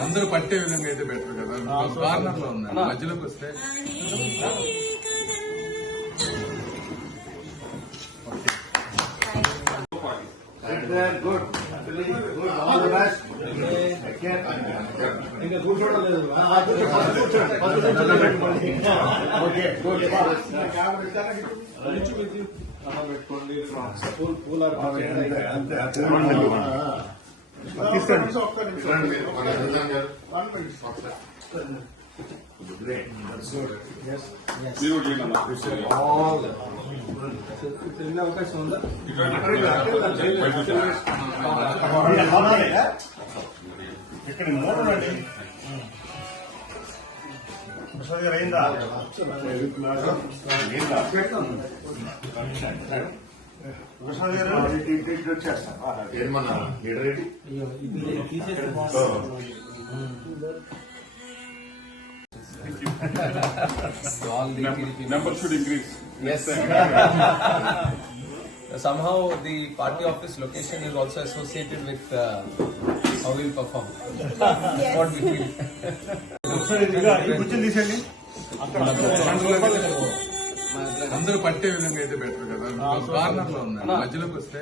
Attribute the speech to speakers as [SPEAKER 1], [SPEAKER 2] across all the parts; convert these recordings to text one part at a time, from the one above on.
[SPEAKER 1] అందరూ పట్టే విధంగా అయితే బెటర్ కదా. కార్నర్లో ఉంది మధ్యలోకి వస్తే
[SPEAKER 2] ఇంకా కూర్చోవడం ఓకే గుడ్ పూల్ పూల్
[SPEAKER 3] వెళ్ళే అవకాశం ఉందా
[SPEAKER 2] ఇక్కడ ప్రసాద్ గారు అయిందా అయిందా ప్రసాద్ గారు వచ్చేస్తాను
[SPEAKER 4] ఏమన్నా లీడర్ ఏంటి
[SPEAKER 1] number should increase
[SPEAKER 5] Yes. Somehow the party office location is also associated with uh, how we'll perform. What we feel.
[SPEAKER 2] ఒకసారి ఇదిగా ఈ కుర్చీని తీసేయండి
[SPEAKER 1] అందరూ పట్టే విధంగా అయితే బెటర్ కదా కార్నర్ లో ఉంది మధ్యలోకి వస్తే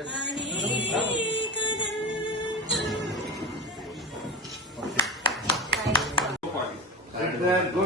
[SPEAKER 2] గుడ్ గుడ్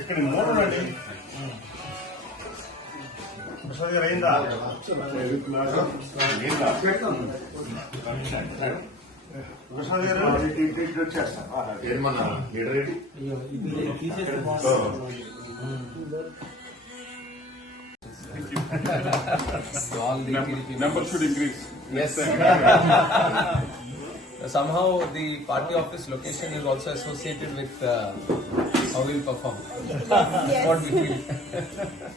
[SPEAKER 2] ఇక్కడ మూడండి ప్రసాద్ గారు అయిందా ప్రసాద్ గారు
[SPEAKER 1] number should
[SPEAKER 5] increase. Somehow the party office location is also associated with uh, how we'll perform. What we feel.